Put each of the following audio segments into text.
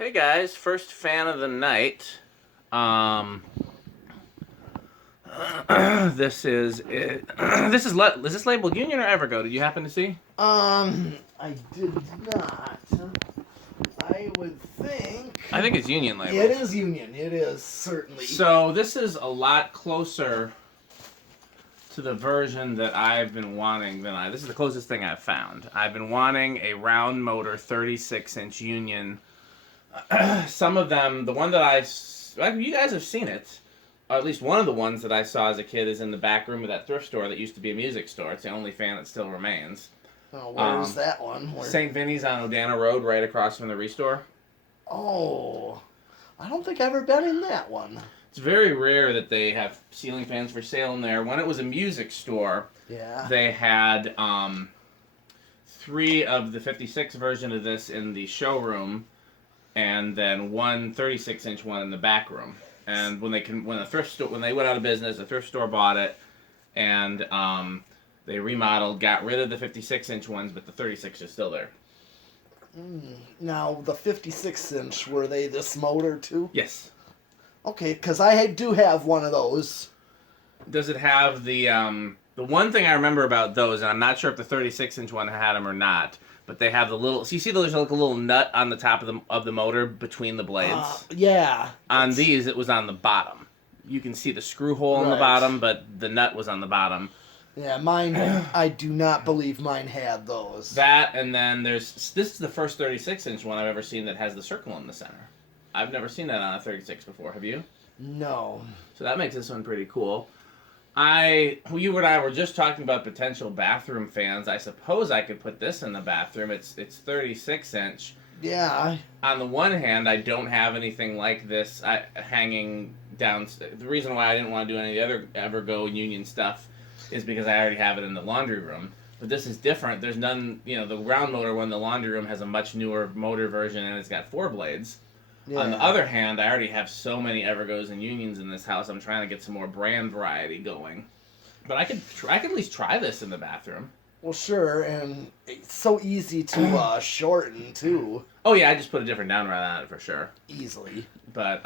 Hey guys, first fan of the night. Um, this is it. Is this labeled Union or Evergo? Did you happen to see? I did not. I would think. I think it's Union labeled. It is Union. It is certainly. So this is a lot closer to the version that I've been wanting than This is the closest thing I've found. I've been wanting a round motor 36-inch Union. Some of them, the one that you guys have seen it. Or at least one of the ones that I saw as a kid is in the back room of that thrift store that used to be a music store. It's the only fan that still remains. Oh, where's that one? St. Vinny's on Odana Road, right across from the Restore. Oh, I don't think I've ever been in that one. It's very rare that they have ceiling fans for sale in there. When it was a music store, they had 3 of the 56 version of this in the showroom, and then one 36-inch one in the back room. And when they went out of business, the thrift store bought it, and they remodeled, got rid of the 56-inch ones, but the 36 is still there. Now, the 56-inch, were they this motor too? Yes. Okay, because I do have one of those. Does it have the one thing I remember about those, and I'm not sure if the 36-inch one had them or not, but they have the little. So you see, there's like a little nut on the top of the motor between the blades. Yeah. On these, it was on the bottom. You can see the screw hole on the bottom, but the nut was on the bottom. Yeah, mine. I do not believe mine had those. That, and then this is the first 36-inch one I've ever seen that has the circle in the center. I've never seen that on a 36 before. Have you? No. So that makes this one pretty cool. You and I were just talking about potential bathroom fans. I suppose I could put this in the bathroom. It's 36-inch. Yeah. On the one hand, I don't have anything like this hanging down. The reason why I didn't want to do any of the other Evergo Union stuff is because I already have it in the laundry room. But this is different. There's none, the round motor one, the laundry room has a much newer motor version, and it's got 4 blades. Yeah. On the other hand, I already have so many Evergos and Unions in this house. I'm trying to get some more brand variety going. But I could at least try this in the bathroom. Well, sure, and it's so easy to shorten, too. Oh, yeah, I just put a different down rod on it for sure. Easily. But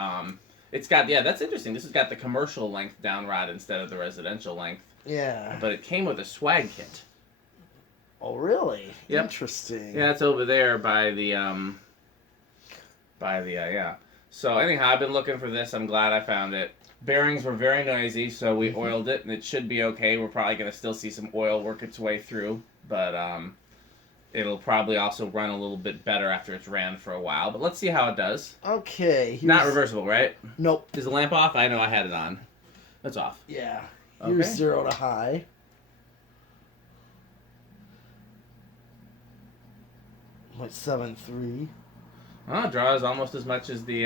it's got, that's interesting. This has got the commercial length down rod instead of the residential length. Yeah. But it came with a swag kit. Oh, really? Yep. Interesting. Yeah, it's over there by the, yeah. So anyhow, I've been looking for this. I'm glad I found it. Bearings were very noisy, so we oiled it, and it should be okay. We're probably going to still see some oil work its way through, but it'll probably also run a little bit better after it's ran for a while. But let's see how it does. Okay. Not reversible, right? Nope. Is the lamp off? I know I had it on. It's off. Yeah. Okay. Here's 0 to high. Like 7.3. Oh, it draws almost as much as the...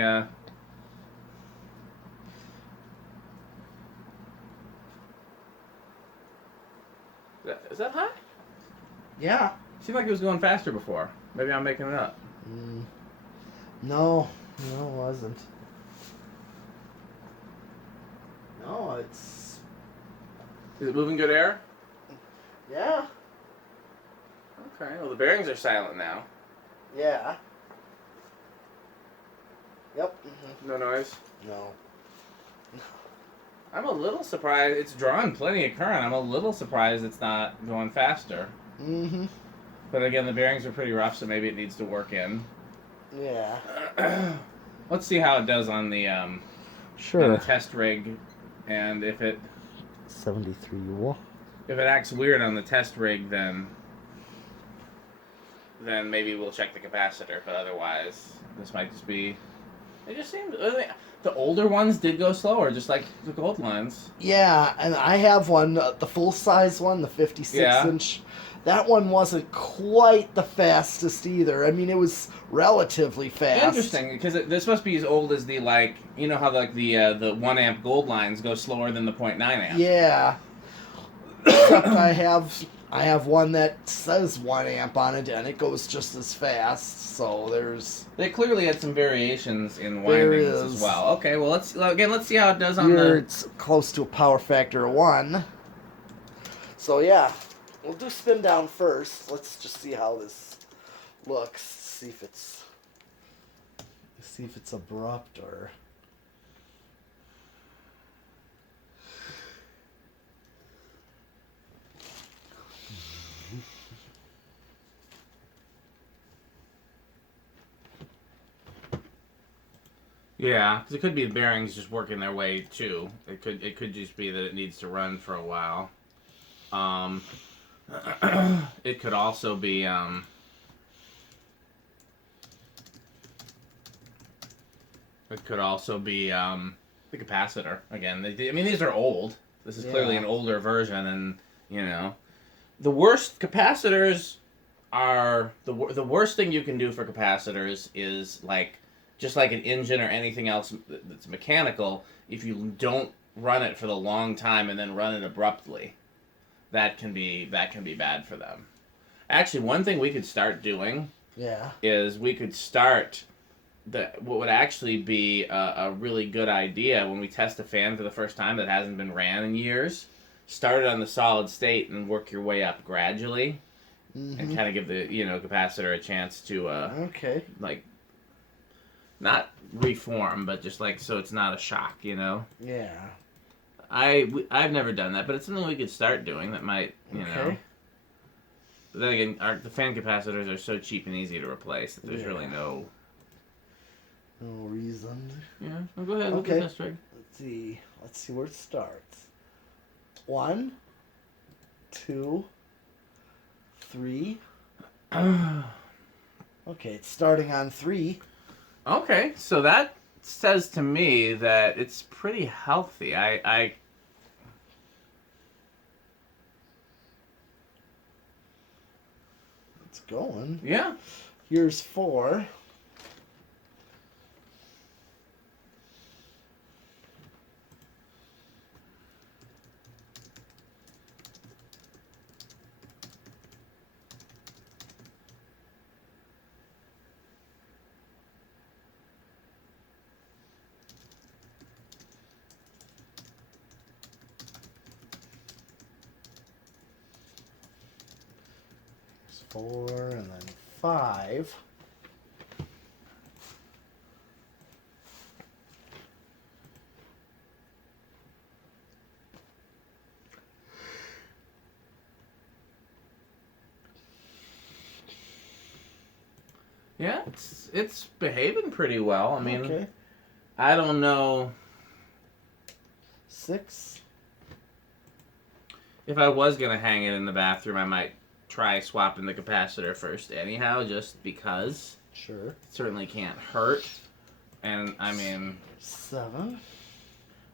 Is that high? Yeah. Seemed like it was going faster before. Maybe I'm making it up. No, it wasn't. No, it's... Is it moving good air? Yeah. Okay, well the bearings are silent now. Yeah. Yep. No noise? No. I'm a little surprised. It's drawing plenty of current. I'm a little surprised it's not going faster. Mm-hmm. But again, the bearings are pretty rough, so maybe it needs to work in. Yeah. Let's see how it does on the sure. On the test rig, and if it 73 watt. If it acts weird on the test rig, then maybe we'll check the capacitor. But otherwise, this might just be. It just seems the older ones did go slower, just like the gold ones. Yeah, and I have one, the full size one, the 56-inch. That one wasn't quite the fastest either. I mean, it was relatively fast. Interesting, because this must be as old as the how the 1 amp gold lines go slower than the 0.9 amp. Yeah. Except I have one that says 1 amp on it, and it goes just as fast. So They clearly had some variations in windings as well. Okay, well let's see how it does on It's close to a power factor of 1. So yeah, we'll do spin down first. Let's just see how this looks. See if it's Let's see if it's abrupt or... Yeah, because it could be the bearings just working their way too. It could just be that it needs to run for a while. It could also be the capacitor again. I mean, these are old. This is clearly an older version, and you know, the worst capacitors are the worst thing you can do for capacitors is like. Just like an engine or anything else that's mechanical, if you don't run it for the long time and then run it abruptly, that can be bad for them. Actually, one thing we could start doing is we could start what would actually be a really good idea when we test a fan for the first time that hasn't been ran in years. Start it on the solid state and work your way up gradually, and kind of give the capacitor a chance to like. Not reform, but just like so it's not a shock, Yeah. I've never done that, but it's something we could start doing that might, know. But then again, the fan capacitors are so cheap and easy to replace that there's really no reason. Yeah, well, go ahead. Okay. Let's try. Let's see where it starts. 1, 2, 3. Okay, it's starting on 3. Okay, so that says to me that it's pretty healthy. It's going. Yeah. Here's 4. Four and then 5. Yeah, it's behaving pretty well. I mean, okay. I don't know. 6. If I was gonna hang it in the bathroom, I might try swapping the capacitor first anyhow, just because. Sure. It certainly can't hurt. And, I mean... 7.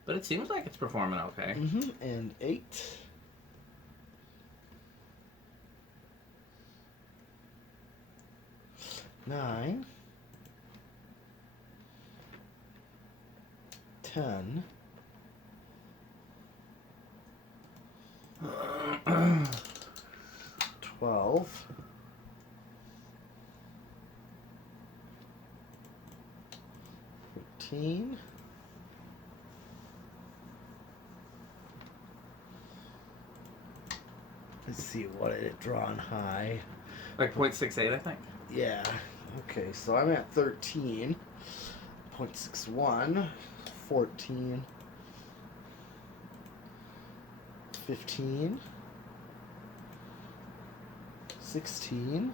But it seems like it's performing okay. And 8. 9. 10. 12. 13. 14. Let's see, what did it draw on high? Like 0.68, I think. Yeah. Okay, so I'm at 13. 0.61. 14. 15. 16.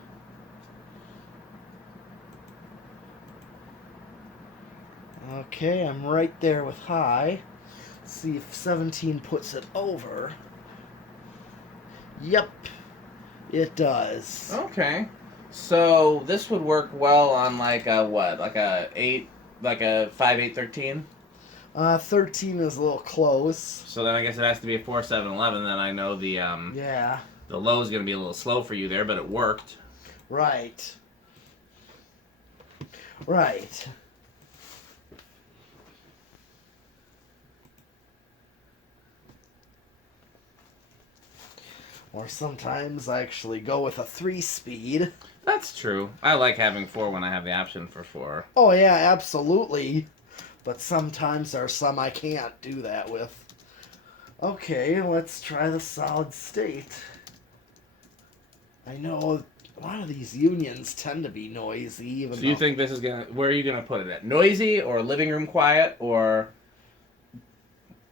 Okay, I'm right there with high. Let's see if 17 puts it over. Yep, it does. Okay. So this would work well on like a what? Like a 8, like a 5, 8, 13? 13 is a little close. So then I guess it has to be a 4, 7, 11. Then I know the the low is going to be a little slow for you there, but it worked. Right. Right. Or sometimes I actually go with a 3-speed. That's true. I like having 4 when I have the option for 4. Oh yeah, absolutely. But sometimes there are some I can't do that with. Okay, let's try the solid state. I know A lot of these unions tend to be noisy. Even so you think this is gonna? Where are you gonna put it at? Noisy or living room quiet, or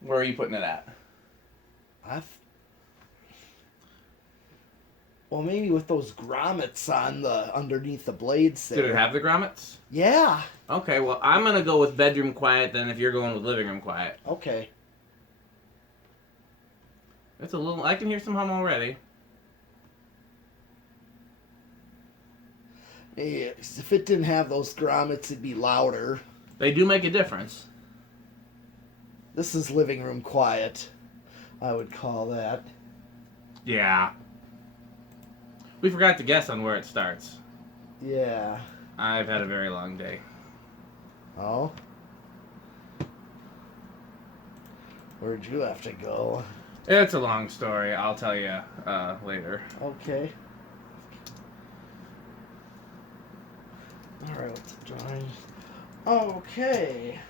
where are you putting it at? Well, maybe with those grommets on the underneath the blades there. Did it have the grommets? Yeah. Okay, well, I'm gonna go with bedroom quiet then. If you're going with living room quiet, Okay. it's a little. I can hear some hum already. Yeah, if it didn't have those grommets, it'd be louder. They do make a difference. This is living room quiet, I would call that. Yeah. We forgot to guess on where it starts. Yeah. I've had a very long day. Oh? Where'd you have to go? It's a long story. I'll tell you later. Okay. Alright, let's drawing. Okay.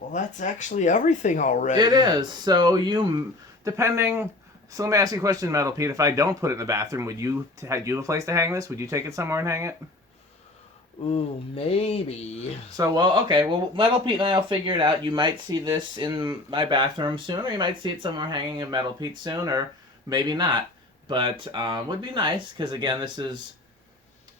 Well, that's actually everything already. It is. So depending. So let me ask you a question, Metal Pete. If I don't put it in the bathroom, would you have a place to hang this? Would you take it somewhere and hang it? Ooh, maybe. So, well, okay. Well, Metal Pete and I'll figure it out. You might see this in my bathroom soon, or you might see it somewhere hanging in Metal Pete soon, or maybe not. But would be nice, because, again, this is,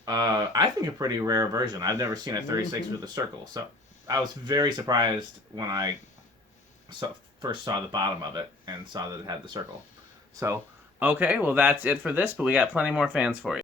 I think, a pretty rare version. I've never seen a 36 with a circle. So I was very surprised when I first saw the bottom of it and saw that it had the circle. So, okay, well, that's it for this, but we got plenty more fans for you.